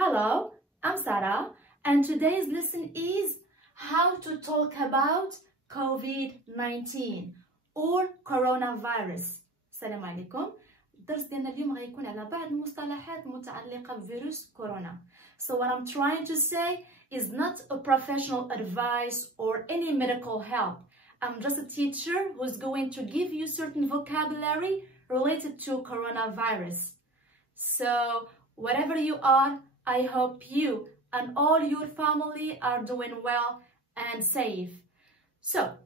Hello, I'm Sara, and today's lesson is how to talk about COVID-19 or coronavirus. السلام عليكم. الدرس ديالنا اليوم غيكون على بعض المصطلحات المتعلقة بفيروس كورونا. So what I'm trying to say is not a professional advice or any medical help. I'm just a teacher who's going to give you certain vocabulary related to coronavirus. So whatever you are, I hope you and all your family are doing well and safe. So,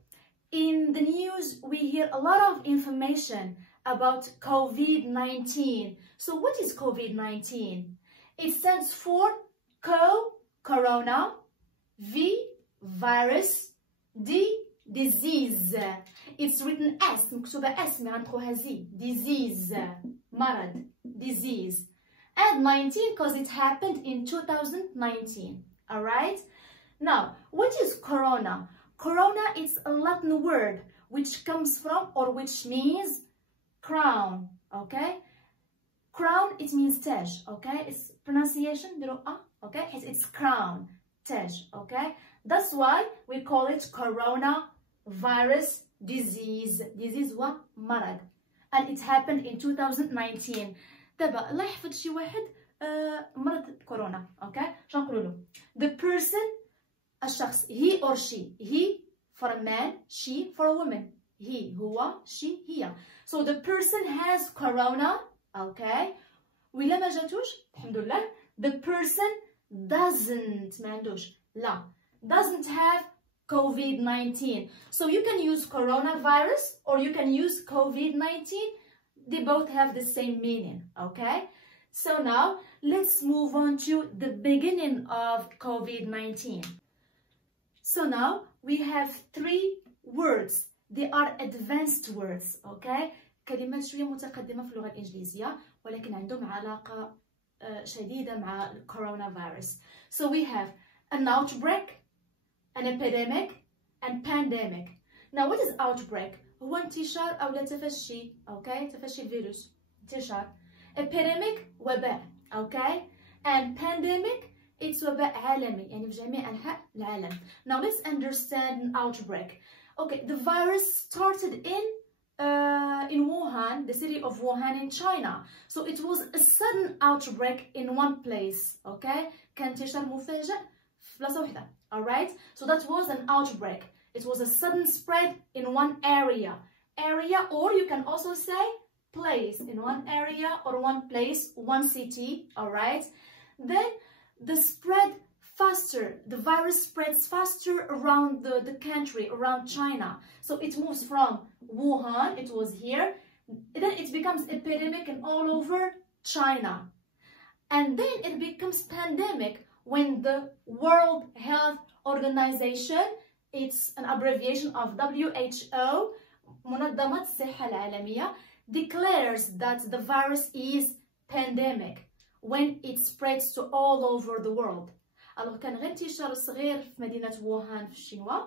in the news, we hear a lot of information about COVID-19. So, what is COVID-19? It stands for corona, V, virus, D, disease. It's written S, مكتوبة S, مي غنقولها Z, disease, مرض, disease. And 19 because it happened in 2019. All right. Now, what is corona? Corona is a Latin word which comes from or which means crown. Okay. Crown, it means taj. Okay. It's pronunciation. Okay. It's crown. Taj. Okay. That's why we call it coronavirus disease. Disease what? مرض. And it happened in 2019. دابا الله يحفظ شي واحد مرض كورونا اوكي شنو نقولوا له the person الشخص he or she he for a man she for a woman he هو she هي so the person has corona okay ولا ما جاتوش الحمد لله the person doesn't ما عندوش لا doesn't have COVID-19 so you can use coronavirus or you can use COVID-19. They both have the same meaning, okay? So now, let's move on to the beginning of COVID-19. So now, we have three words. They are advanced words, okay? كلمات شوية متقدمة في اللغة الإنجليزية ولكن عندهم علاقة شديدة مع coronavirus. So we have an outbreak, an epidemic, and pandemic. Now, what is outbreak? هو انتشار أو لا تفشي أوكي تفشي فيروس انتشار epidemic وباء أوكي and pandemic it's وباء عالمي يعني في جميع أنحاء العالم. Now let's understand an outbreak. Okay, the virus started in Wuhan, the city of Wuhan in China. So it was a sudden outbreak in one place. Okay, كان انتشار مفاجئ في بلاصة واحدة. Alright, so that was an outbreak. It was a sudden spread in one area, or you can also say place, in one area or one place, one city, all right? Then the spread faster, the virus spreads faster around the country, around China. So it moves from Wuhan, it was here, then it becomes epidemic and all over China. And then it becomes pandemic when the World Health Organization, it's an abbreviation of WHO, منظمة الصحة العالمية, declares that the virus is pandemic when it spreads to all over the world. Alors كان غير انتشار صغير في مدينة ووهان في الشينوا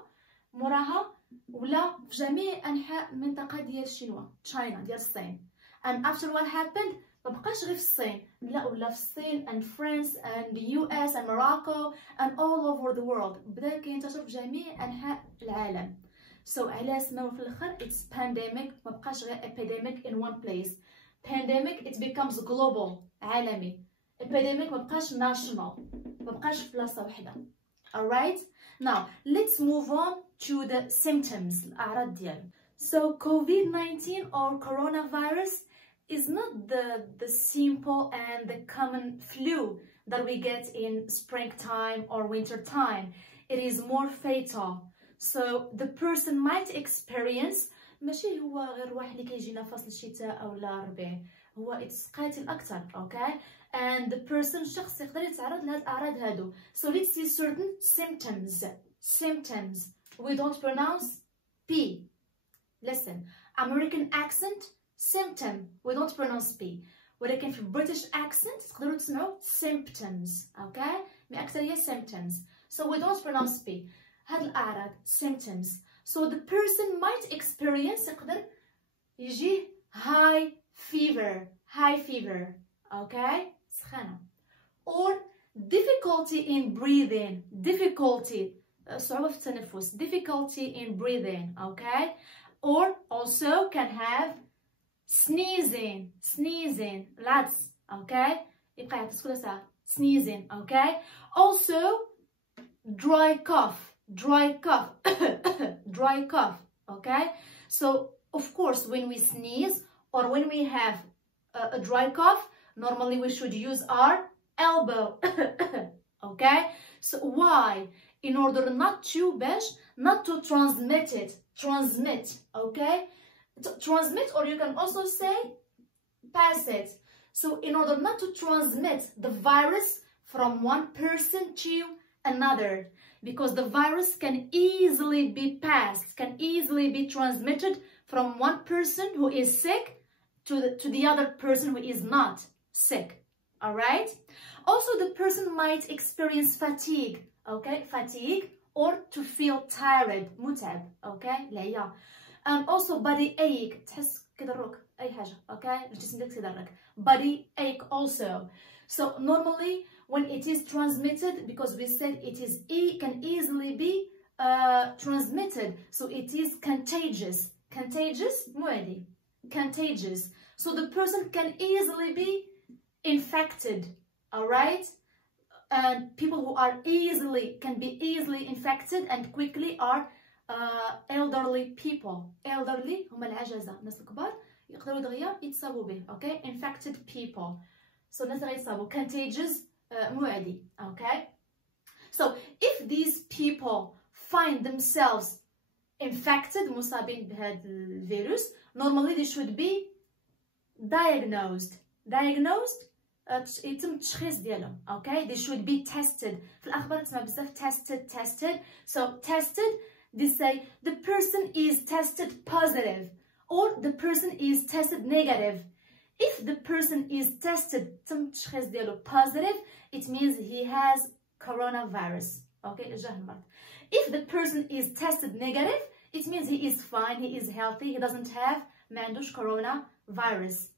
موراها ولا في جميع أنحاء المنطقة ديال الشينوا China ديال الصين. And after what happened ما بقاش غير في الصين لا ولا في الصين and France and the US and Morocco and all over the world بدا كينتشر في جميع أنحاء العالم. So على اسمه في الآخر it's pandemic ما بقاش غير epidemic in one place. Pandemic it becomes global عالمي. Epidemic ما بقاش national ما بقاش في بلاصة واحدة. Alright? Now let's move on to the symptoms الأعراض ديالو. So COVID-19 or coronavirus is not the simple and the common flu that we get in springtime or wintertime. It is more fatal. So the person might experience ماشي هو غير واحد اللي كيجينا فصل الشتاء أو لا الربيع هو it's قاتل أكثر okay and the person الشخص يقدر يتعرض لهاد الأعراض هادو. So let's see certain symptoms. We don't pronounce P. Listen, American accent symptom we don't pronounce P ولكن في British accent تقدروا تسمعوا symptoms okay مي أكثر هي symptoms so we don't pronounce P. هاد الأعراض symptoms so the person might experience يقدر يجي high fever okay سخانة or difficulty in breathing, difficulty صعوبة في التنفس, difficulty in breathing, okay? Or also can have sneezing, sneezing, العطس, okay? يبقى يعطس كل ساعة, sneezing, okay? Also dry cough, dry cough, dry cough, okay? So of course when we sneeze or when we have a dry cough, normally we should use our elbow, okay? So why? In order not to transmit it, transmit, okay? Transmit, or you can also say pass it. So in order not to transmit the virus from one person to another, because the virus can easily be passed, can easily be transmitted from one person who is sick to the other person who is not sick, all right? Also, the person might experience fatigue, okay? Fatigue, or to feel tired, متعب, okay? العيا. And also body ache, تحس كيضرك أي حاجة, okay? الجسم ديالك كيضرك. Body ache also. So normally when it is transmitted, because we said it is can easily be transmitted, so it is contagious. Contagious, معدي. Contagious. So the person can easily be infected, all right? And people who are can be easily infected and quickly are elderly people. Elderly هما العجزة, الناس الكبار يقدروا دغيا يتصابوا به, okay? Infected people. So الناس اللي يتصابوا. Contagious, معدي, okay? So if these people find themselves infected, مصابين بهذا الفيروس, normally they should be diagnosed. Diagnosed, يتم التشخيص ديالهم, okay? They should be tested. في الأخبار تسمع بزاف tested. So tested, they say the person is tested positive or the person is tested negative. If the person is tested تم التشخيص ديالو positive, it means he has coronavirus, okay? جاه المرض. If the person is tested negative, it means he is fine, he is healthy, he doesn't have ما عندوش coronavirus.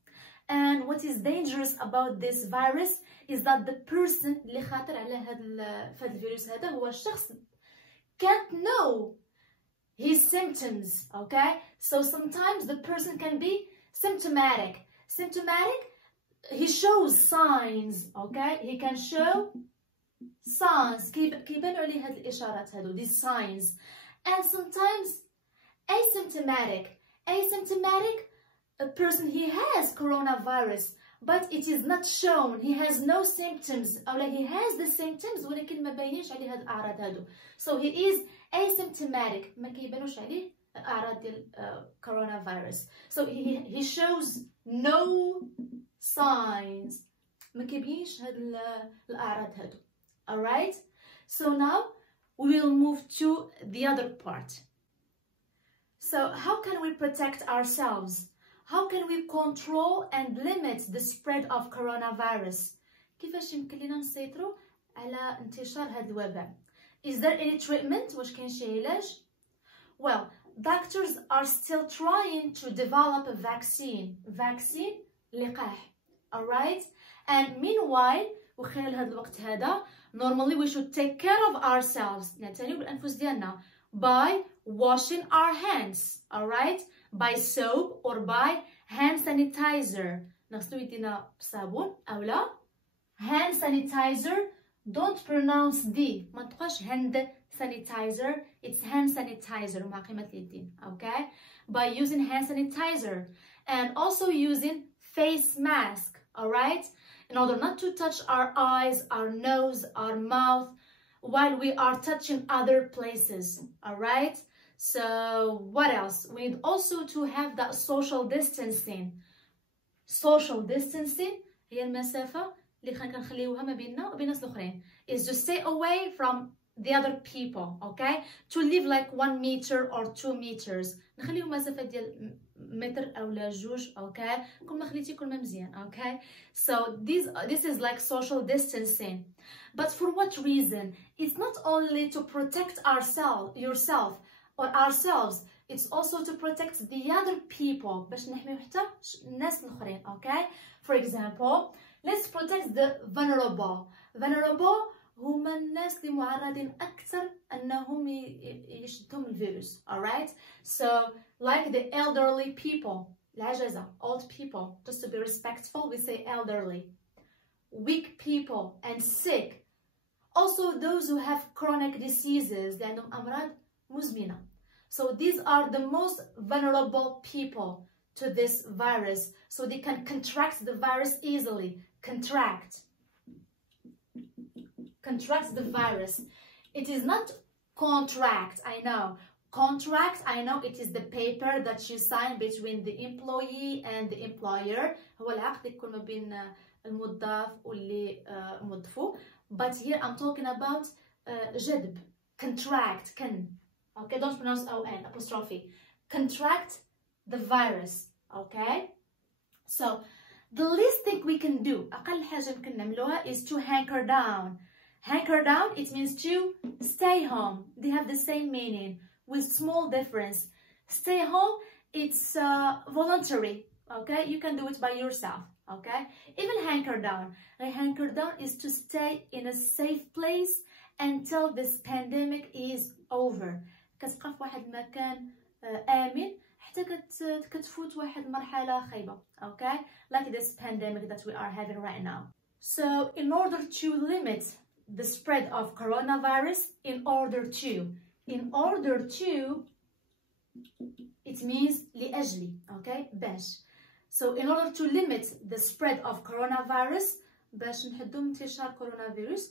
And what is dangerous about this virus is that the person اللي خاطر على هذا الفيروس هذا هو الشخص can't know his symptoms, okay? So sometimes the person can be symptomatic. He shows signs, okay? He can show signs. كيبانوا عليه هاد الإشارات هادو, these signs. And sometimes asymptomatic. A person, he has coronavirus, but it is not shown. He has no symptoms. أو he has the symptoms ولكن ما باينينش عليه هاد الأعراض هادو. So he is asymptomatic. ما كيبانوش عليه الأعراض ديال coronavirus. So he shows no signs. ما كيبينش هاد الأعراض هادو. Alright? So now we will move to the other part. So how can we protect ourselves? How can we control and limit the spread of coronavirus? كيفاش يمكن لنا نسيطروا على انتشار هذا الوباء? Is there any treatment? واش كاين شي علاج? Well, doctors are still trying to develop a vaccine. Vaccine لقاح. Alright? And meanwhile, وخلال هذا الوقت هذا, normally we should take care of ourselves. نعتنيو بالأنفس ديالنا by washing our hands. Alright? By soap or by hand sanitizer. نغسلو يدينا بصابون أو لا. Hand sanitizer, don't pronounce D. ما تبقاش hand sanitizer, it's hand sanitizer مع قيمة اليدين. Okay? By using hand sanitizer and also using face mask. Alright? In order not to touch our eyes, our nose, our mouth while we are touching other places. Alright? So what else? We need also to have that social distancing. Social distancing هي المسافة اللي كنخليوها ما بيننا وبين الناس الآخرين. Is to stay away from the other people, okay? To live like 1 meter or 2 meters. نخليو مسافة ديال متر أو لا جوج, okay? كل ما خليتي كل ما مزيان, okay? So this is like social distancing. But for what reason? It's not only to protect yourself or ourselves, it's also to protect the other people باش نحميو حتى الناس الآخرين, okay? For example, let's protect the vulnerable. Vulnerable هما الناس اللي معرضين أكثر أنهم يشدهم الفيروس. Alright? So like the elderly people, العجزة, old people, just to be respectful, we say elderly. Weak people and sick. Also those who have chronic diseases, اللي عندهم أمراض مزمنة. So these are the most vulnerable people to this virus. So they can contract the virus easily. Contract the virus. It is not contract, I know. Contract, I know it is the paper that you sign between the employee and the employer. هو العقد يكون ما بين الموظف واللي موظفه. But here I'm talking about جذب. Contract, can. Okay, don't pronounce O-N, apostrophe. Contract the virus. Okay? So, the least thing we can do, أقل حاجة ممكن نعملوها, is to hunker down. Hunker down, it means to stay home. They have the same meaning, with small difference. Stay home, it's voluntary. Okay? You can do it by yourself. Okay? Even hunker down. Hunker down is to stay in a safe place until this pandemic is over. كتبقى في واحد المكان آمن حتى كتفوت واحد مرحلة خايبة. Okay? Like this pandemic that we are having right now. So, in order to limit the spread of coronavirus, it means لأجلي. Okay? باش. So, in order to limit the spread of coronavirus, باش نحدو من انتشار coronavirus,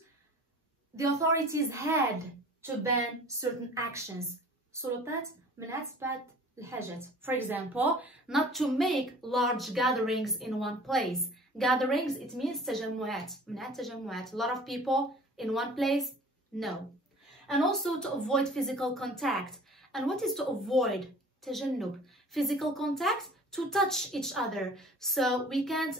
the authorities had to ban certain actions. سلطات منعت بعض الحاجات. For example, not to make large gatherings in one place. Gatherings, it means تجمعات. منعت تجمعات. A lot of people in one place? No. And also to avoid physical contact. And what is to avoid? تجنب. Physical contact, to touch each other. So we can't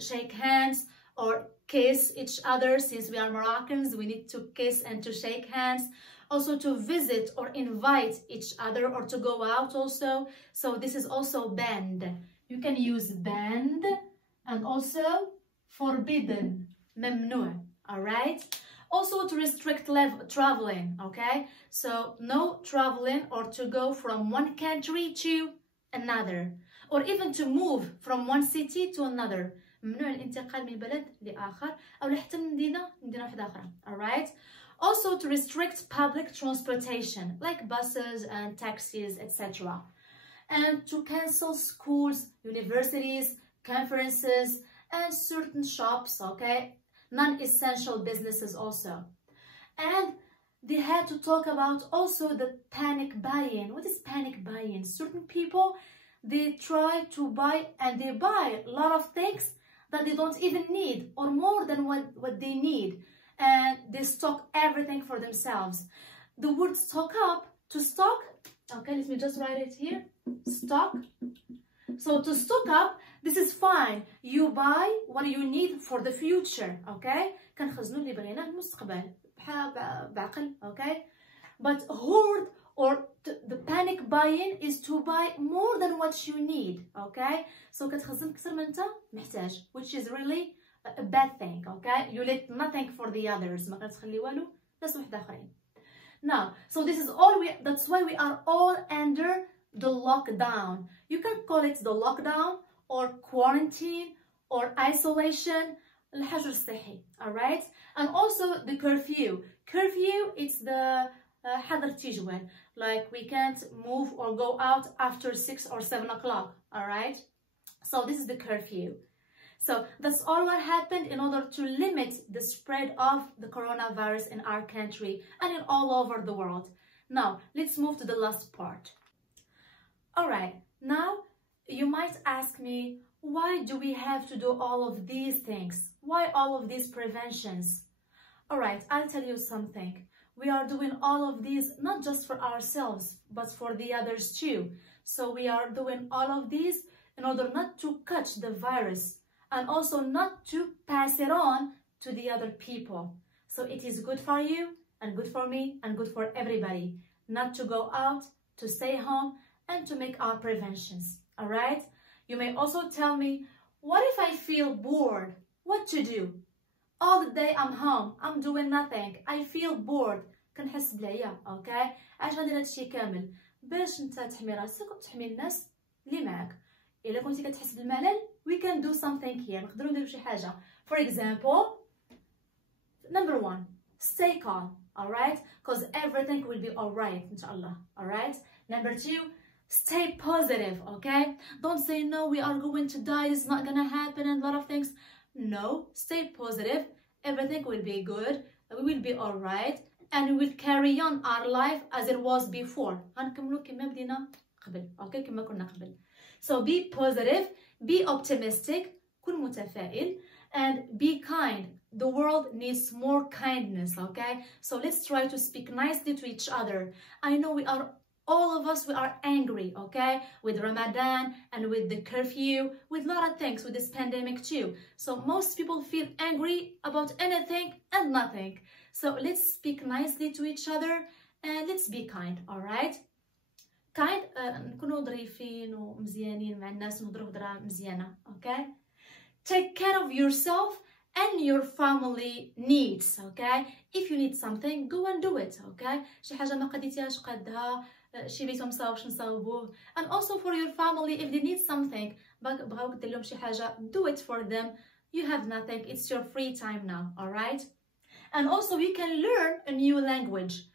shake hands or kiss each other. Since we are Moroccans, we need to kiss and to shake hands. Also to visit or invite each other or to go out also. So this is also banned. You can use banned and also forbidden. ممنوع. Alright? Also to restrict traveling. Okay? So no traveling or to go from one country to another. Or even to move from one city to another. ممنوع الانتقال من بلد لآخر أو حتى من مدينة واحدة أخرى. Alright? Also to restrict public transportation like buses and taxis, etc. And to cancel schools, universities, conferences, and certain shops, okay? Non-essential businesses also. And they had to talk about also the panic buying. What is panic buying? Certain people, they try to buy and they buy a lot of things that they don't even need or more than what they need. And they stock everything for themselves. The word stock up, to stock, okay, let me just write it here, stock. So to stock up, this is fine. You buy what you need for the future, okay? كنخزنوا اللي بغيناه المستقبل بعقل, okay? But hoard or the panic buying is to buy more than what you need, okay? So كتخزن كثر ما انت محتاج, which is really a bad thing, okay? You let nothing for the others. ما كتخلي والو ناس واحد آخرين. Now, so this is all that's why we are all under the lockdown. You can call it the lockdown or quarantine or isolation. الحجر الصحي, alright? And also the curfew. Curfew, it's the حظر تيجوال. Like we can't move or go out after 6 or 7 o'clock, alright? So this is the curfew. So that's all what happened in order to limit the spread of the coronavirus in our country and in all over the world. Now, let's move to the last part. Alright, now you might ask me, why do we have to do all of these things? Why all of these preventions? Alright, I'll tell you something. We are doing all of these not just for ourselves, but for the others too. So we are doing all of these in order not to catch the virus and also not to pass it on to the other people. So it is good for you and good for me and good for everybody not to go out, to stay home, and to make our preventions, alright? You may also tell me, what if I feel bored? what to do. All the day I'm home, I'm doing nothing, I feel bored. كنحس بالعيا. اوكي علاش غندير هادشي كامل؟ باش نتا تحمي راسك وتحمي الناس اللي معاك. الا كنتي كتحس بالملل we can do something here. نقدروا نديروا شي حاجه. For example, number 1, stay calm, alright? Because everything will be alright, inshallah, alright? Number 2, stay positive, okay? Don't say no, we are going to die, it's not gonna happen, and a lot of things. No, stay positive, everything will be good, we will be alright, and we will carry on our life as it was before. غنكملوا كما بدينا قبل، okay? كما كنا قبل. So be positive, be optimistic, كن متفائل, and be kind. The world needs more kindness, okay? So let's try to speak nicely to each other. I know all of us, we are angry, okay? With Ramadan and with the curfew, with a lot of things, with this pandemic too. So most people feel angry about anything and nothing. So let's speak nicely to each other and let's be kind, alright? Kind, نكونوا ظريفين ومزيانين مع الناس ونهضروا هضرة مزيانة, okay? Take care of yourself and your family needs, okay? If you need something, go and do it, okay? شي حاجة ما قديتيهاش قدها, شي بيتو مصاوبش نصاوبوه. And also for your family, if they need something, بغاوك دير لهم شي حاجة, do it for them. You have nothing, it's your free time now, alright? And also you can learn a new language.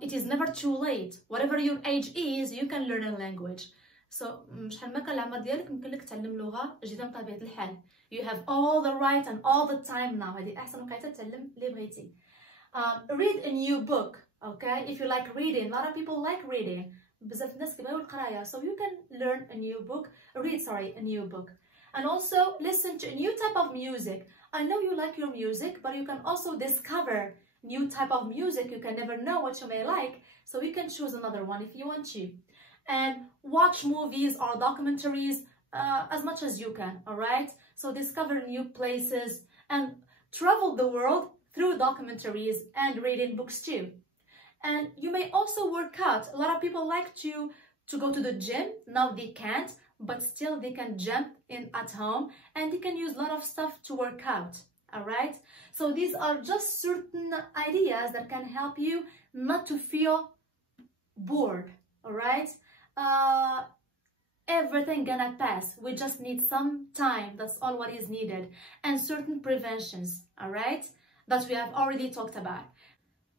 It is never too late. Whatever your age is, you can learn a language. So شحال ما كان العمر ديالك ممكن لك تعلم لغة جديدة بطبيعة الحال. You have all the right and all the time now. هذه أحسن وقيته تعلم اللي بغيتي. Read a new book, okay? If you like reading, a lot of people like reading. بزاف الناس كيبغيو القراية. So you can learn a new book. Read, sorry, a new book. And also listen to a new type of music. I know you like your music, but you can also discover new type of music. You can never know what you may like. So you can choose another one if you want to. And watch movies or documentaries as much as you can, alright? So discover new places and travel the world through documentaries and reading books too. And you may also work out. A lot of people like to go to the gym. Now they can't, but still they can jump in at home and they can use a lot of stuff to work out, alright? So these are just certain ideas that can help you not to feel bored, alright? Everything gonna pass. We just need some time. That's all what is needed. And certain preventions, alright? That we have already talked about.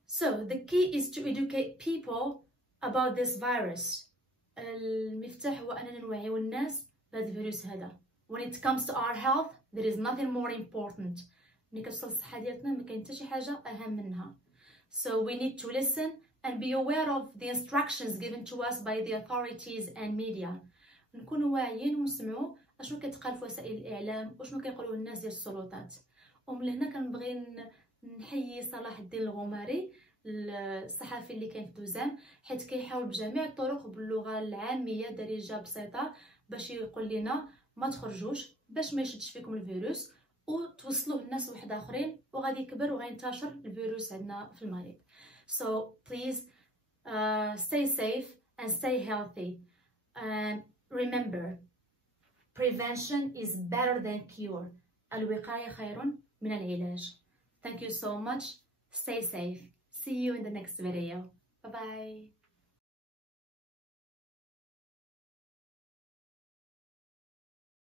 So the key is to educate people about this virus. المفتاح هو أننا نوعيو الناس بهذا الفيروس هذا. When it comes to our health, there is nothing more important. ملي كتوصل الصحة ديالتنا ما كاين حتى شي حاجة أهم منها. So we need to listen and be aware of the instructions given to us by the authorities and media. نكونوا واعيين ونسمعوا اشنو كيتقال في وسائل الاعلام وشنو كيقولوا الناس ديال السلطات. ومن هنا كنبغي نحيي صلاح الدين الغماري الصحفي اللي كاين في دوزام، حيت كيحاول بجميع الطرق باللغه العاميه دارجه بسيطه باش يقول لنا ما تخرجوش باش ما يشدش فيكم الفيروس وتوصلوه للناس واحد اخرين وغادي يكبر وغينتشر الفيروس عندنا في المغرب. So please stay safe and stay healthy and remember prevention is better than cure. الوقاية خير من العلاج. Thank you so much. Stay safe. See you in the next video. Bye bye.